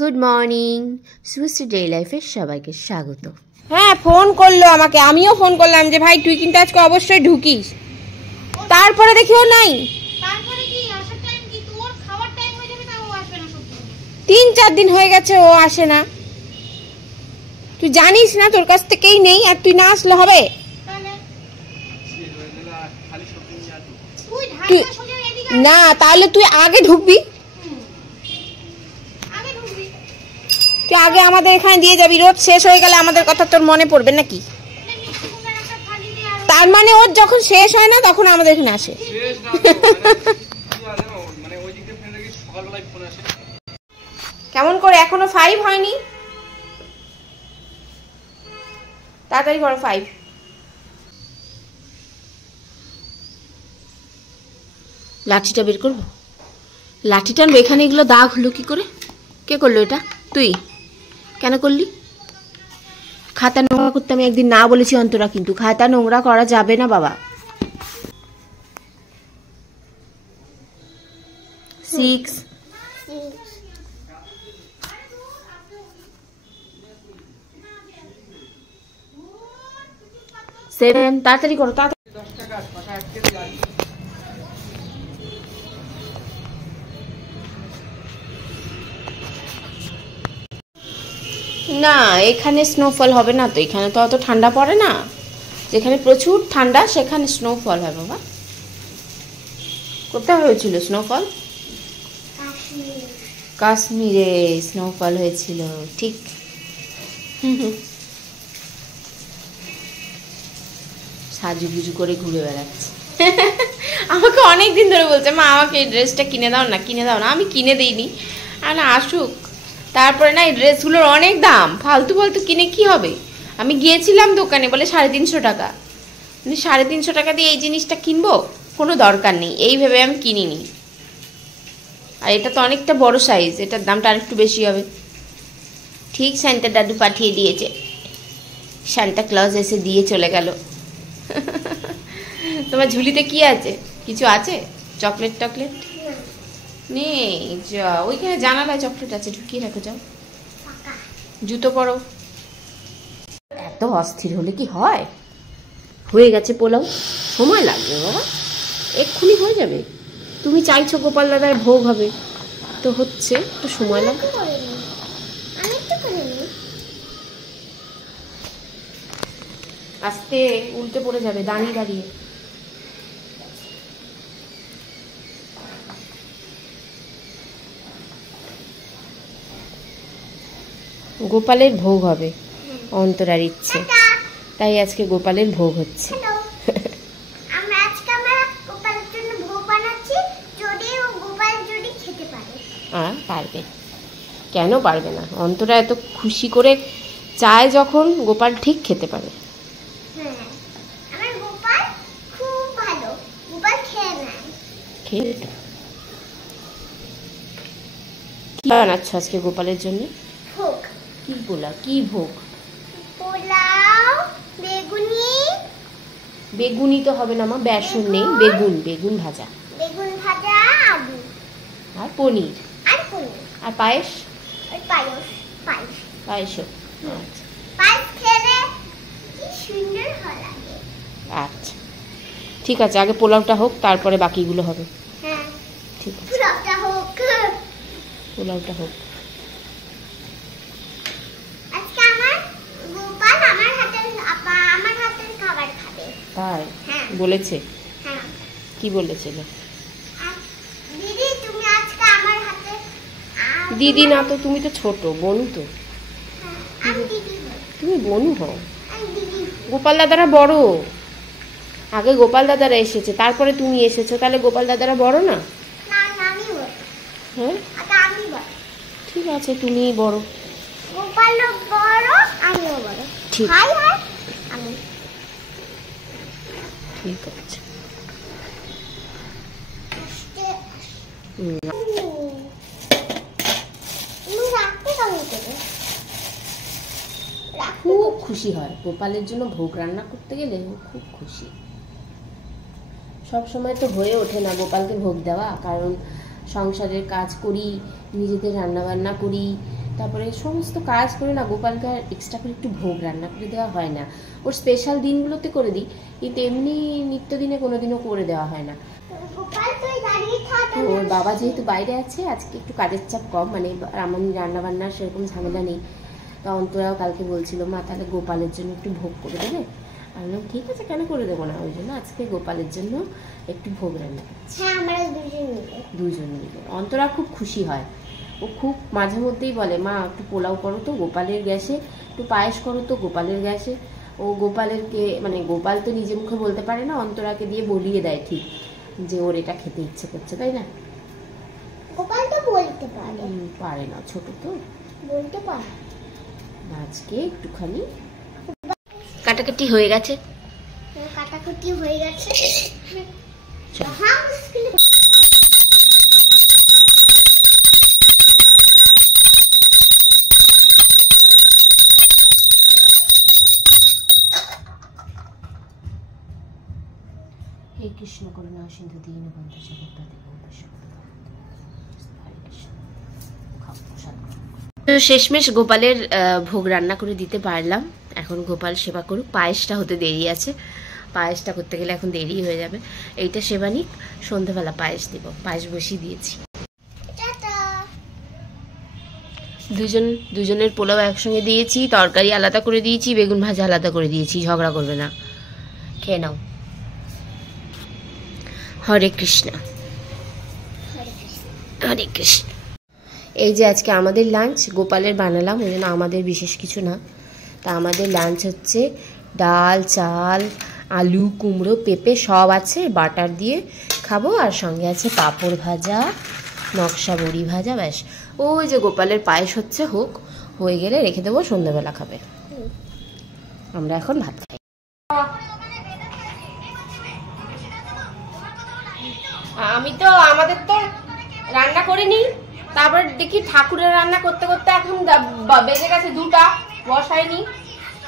Good morning, সুইস্ট day লাইফে সবাইকে স্বাগত। হ্যাঁ, ফোন করলো আমাকে, আমিও ফোন করলাম যে ভাই তুই কিন্তু আজকে অবশ্যই ঢুকিস। তারপরে দেখিও নাই, তারপরে কি আসার টাইম কি তোর খাওয়ার টাইম হয়ে যাবে, তাও আসবে না। সত্যি 3-4 দিন হয়ে গেছে ও আসে না। তুই জানিস না তোর কাছ থেকেই নেই, আর তুই না আসলে হবে? তাহলে তুই তুই- ঢাকা সোজা এদিকে না, তাহলে তুই আগে ঢুকবি, আগে ঢুকবি। তুই আগে আমাদের এখানে দিয়ে যাবি। রোদ শেষ হয়ে গেলে আমাদের কথা তোর মনে পড়বে নাকি? এটা মিষ্টি কুমড়ার একটা থালি দিয়ে আর তার মানে ওর যখন শেষ হয় না তখন আমাদের এখানে আসে। কেমন করে এখনো 5 হয়নি? তাড়াতাড়ি করো 5। লাঠিটা বের করবো? লাঠিটা আনবো? এখানে এগুলো দাগ হলো কি করে? কে করলো এটা? তুই কেন করলি? খাতা নোংরা করতে আমি একদিন না বলেছি অন্তরা, কিন্তু খাতা নোংরা করা যাবে না বাবা। 6 7 তাড়াতাড়ি করো, তাড়াতাড়ি। না, এখানে স্নোফল হবে না তো, এখানে তো অত ঠান্ডা পড়ে না। যেখানে প্রচুর ঠান্ডা সেখানে স্নোফল হয় বাবা। কোথায় হয়েছিল স্নোফল? কাশ্মীরে স্নোফল হয়েছিল, ঠিক। সাজুগুজু করে ঘুরে বেড়াচ্ছে। আমাকে অনেক দিন ধরে বলছে, মা আমাকে এই ড্রেসটা কিনে দাও না, কিনে দাও না। আমি কিনে দিইনি, আর না আসুক। তারপরে না, এই ড্রেসগুলোর অনেক দাম, ফালতু ফালতু কিনে কি হবে। আমি গিয়েছিলাম দোকানে, বলে 350 টাকা। 350 টাকা দিয়ে এই জিনিসটা কিনবো? কোনো দরকার নেই, এই ভেবে আমি কিনিনি। আর এটা তো অনেকটা বড় সাইজ, এটার দামটা আরেকটু বেশি হবে। ঠিক সান্তা দাদু পাঠিয়ে দিয়েছে, সান্তা ক্লজ এসে দিয়ে চলে গেল। তোমার ঝুলিতে কি আছে? কিছু আছে? চকলেট টকলেট নেই? যা, ওইখানে জানালায় চকলেট আছে, ঢুকিয়ে রাখো, যাও। জুতো পরো। এত অস্থির হলে কি হয়? হয়ে গেছে পোলাও, সময় লাগবে বাবা, এক্ষুনি হয়ে যাবে। তুমি চাইছো গোপাল দাদার ভোগ হবে, তো হচ্ছে, তো সময় লাগবে। আস্তে, উল্টে পড়ে যাবে দাঁড়িয়ে দাঁড়িয়ে। গোপালের ভোগ হবে, অন্তরার ইচ্ছে, তাই আজকে গোপালের ভোগ হচ্ছে। আমরা আজকে আমরা গোপালের জন্য ভোগ বানাচ্ছি, যদি ও গোপাল যদি খেতে পারে। আর পারবে কেন পারবে না? অন্তরা এত খুশি করে চায় যখন, গোপাল ঠিক খেতে পারে। হ্যাঁ, আমার গোপাল খুব ভালো, গোপাল খেয়ে নেয়। খেয়ে কি বানাচ্ছ আজকে গোপালের জন্য? ভোগ, কি পোলাও, কি ভোগ? পোলাও, বেগুনি। বেগুনি তো হবে না মা, বেসন নেই। বেগুন, বেগুন ভাজা, বেগুন ভাজা, আলু আর পনির, আর পনির, আর পায়েস। আর পায়েস। পায়েস পায়েসও, আচ্ছা পায়েস খেলে কি সুন্দর হয় লাগে। আচ্ছা, ঠিক আছে, আগে পোলাওটা হোক, তারপরে বাকিগুলো হবে। হ্যাঁ, ঠিক আছে, পোলাওটা হোক। পোলাওটা হোক। আজকে আমার গোপাল আমার হাতের আমার হাতের খাবার খাবে। তাই হ্যাঁ। বলেছে? হ্যাঁ, কি বলেছিল? আর দিদি তুমি আজকে আমার হাতে দিদি না তো, তুমি তো ছোট বোনু তো। হ্যাঁ, আমি দিদি হই। তুমি বোনু হও, আমি দিদি হই। গোপাল দাদারা বড়। আগে গোপাল দাদারা এসেছে, তারপরে তুমি এসেছো, তাহলে গোপাল দাদারা বড় না? না না, আমি বড়। হ্যাঁ আচ্ছা, আমি বড়। ঠিক আছে, তুমিই বড়। গোপালও বড়, আমিও বড়। ঠিক। হাই হাই, আমি ঠিক আছে। আজকে হুম, তুমি রাখতে কেমন করে? খুব খুশি হয় গোপালের জন্য ভোগ রান্না করতে গেলে, ও খুব খুশি। সব সময় তো হয়ে ওঠে না গোপালকে ভোগ দেওয়া, কারণ সংসারের কাজ করি, নিজেদের রান্না বান্না করি, তারপরে সমস্ত কাজ করে না গোপালকে আর এক্সট্রা করে একটু ভোগ রান্না করে দেওয়া হয় না। ওর স্পেশাল দিনগুলোতে করে দিই, কিন্তু এমনি নিত্যদিনে কোনোদিনও করে দেওয়া হয় না। ওর বাবা যেহেতু বাইরে আছে, আজকে একটু কাজের চাপ কম, মানে আমি রান্নাবান্নার সেরকম ঝামেলা নেই। তো অন্তরাও কালকে বলছিল মা তাহলে গোপালের জন্য একটু ভোগ করে দেবে। আমি বললাম ঠিক আছে, কেন করে দেবো না। ওই জন্য আজকে গোপালের জন্য একটু ভোগ রান্না করছি। দুজন মিলে। অন্তরা খুব খুশি হয়, ও খুব মাঝে মধ্যেই বলে মা একটু পোলাও করো তো গোপালের গ্যাসে, একটু পায়েস করো তো গোপালের গ্যাসে। ও গোপালেরকে মানে গোপাল তো নিজে মুখে বলতে পারে না, অন্তরাকে দিয়ে বলিয়ে দেয় ঠিক যে ওর এটা খেতে ইচ্ছে করছে, তাই না? গোপাল তো বলতে পারে। পারে না, ছোট তো বলতে পারে। আজকে একটুখানি কাটাকাটি হয়ে গেছে। কাটাকুটি হয়ে গেছে। হে কৃষ্ণ করুণা সিন্ধু দীনবন্ধু জগৎপতে তো শেষমেশ গোপালের ভোগ রান্না করে দিতে পারলাম। এখন গোপাল সেবা করুক। পায়েসটা হতে দেরি আছে, পায়েসটা করতে গেলে এখন দেরি হয়ে যাবে। এইটা সেবা নিক, সন্ধ্যাবেলা পায়েস দিব। পায়েস বসিয়ে দিয়েছি। দুজনের পোলাও একসঙ্গে দিয়েছি, তরকারি আলাদা করে দিয়েছি, বেগুন ভাজা আলাদা করে দিয়েছি। ঝগড়া করবে না, খেয়ে নাও। হরে কৃষ্ণ হরে কৃষ্ণ। এই যে আজকে আমাদের লাঞ্চ গোপালের বানালাম, ওই জন্য আমাদের বিশেষ কিছু না। তা আমাদের লাঞ্চ হচ্ছে ডাল, চাল, আলু, কুমড়ো, পেঁপে সব আছে, বাটার দিয়ে খাবো। আর সঙ্গে আছে পাঁপড় ভাজা, নকশা বড়ি ভাজা, ব্যাস। ওই যে গোপালের পায়েস হচ্ছে, হোক, হয়ে গেলে রেখে দেবো, সন্ধ্যাবেলা খাবে। আমরা এখন ভাত খাই। আমি তো আমাদের তো রান্না করিনি, তারপর দেখি ঠাকুরের রান্না করতে করতে এখন বেজে গেছে 2টা, বসাইনি।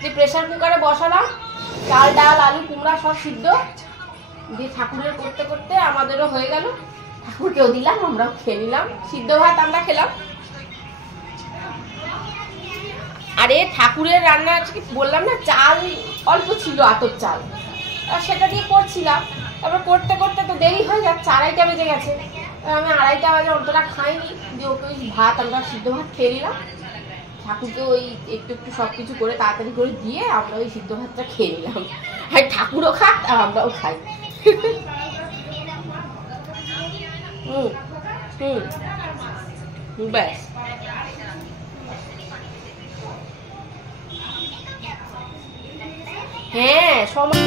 যে প্রেসার কুকারে বসালাম, চাল, ডাল, আলু, কুমড়া সব সিদ্ধ দিয়ে ঠাকুরের করতে করতে আমাদেরও হয়ে গেল। ঠাকুরকেও দিলাম, আমরাও খেয়ে নিলাম। সিদ্ধ ভাত আমরা খেলাম। আরে ঠাকুরের রান্না বললাম না, চাল অল্প ছিল, আতপ চাল, সেটা দিয়ে করছিলাম। তারপর করতে করতে তো দেরি হয়ে যাচ্ছে, 2:30 বেজে গেছে। আমি 2:30 বাজে অন্তরা খাইনি, দিয়ে ওকে ওই ভাত, আমরা সিদ্ধ ভাত খেয়ে নিলাম। ঠাকুরকে ওই একটু একটু সবকিছু করে তাড়াতাড়ি করে দিয়ে আমরা ওই সিদ্ধ ভাতটা খেয়ে নিলাম। আর ঠাকুরও খাক আর আমরাও খাই। ব্যাস। হ্যাঁ সময়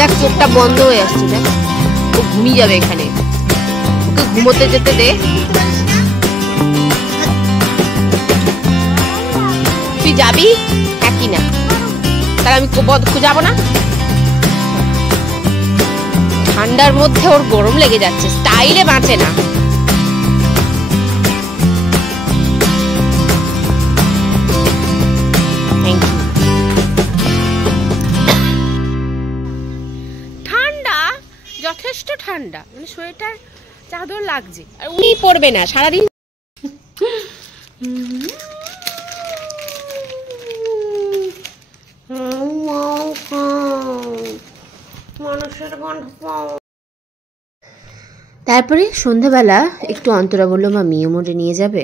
দেখ চোখটা বন্ধ হয়ে আসছে, দেখ ও ঘুমিয়ে যাবে এখানে, ওকে ঘুমোতে যেতে দে। তুই যাবি একই না, তাহলে আমি যাবো না? ঠান্ডার মধ্যে ওর গরম লেগে যাচ্ছে, স্টাইলে বাঁচে না। ঠান্ডা, যথেষ্ট ঠান্ডা, মানে সোয়েটার চাদর লাগছে, আর উনি পরবে না সারাদিন। তারপরে সন্ধ্যাবেলা একটু অন্তরা বললো মা মিয়ামোড়ে নিয়ে যাবে,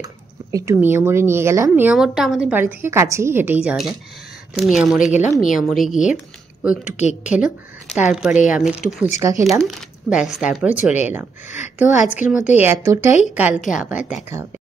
একটু মিয়ামোড়ে নিয়ে গেলাম। মিয়ামোড়টা আমাদের বাড়ি থেকে কাছেই, হেঁটেই যাওয়া যায়। তো মিয়ামোড়ে গেলাম, মিয়ামোড়ে গিয়ে ও একটু কেক খেলো, তারপরে আমি একটু ফুচকা খেলাম, ব্যাস তারপরে চলে এলাম। তো আজকের মতো এতটাই, কালকে আবার দেখা হবে।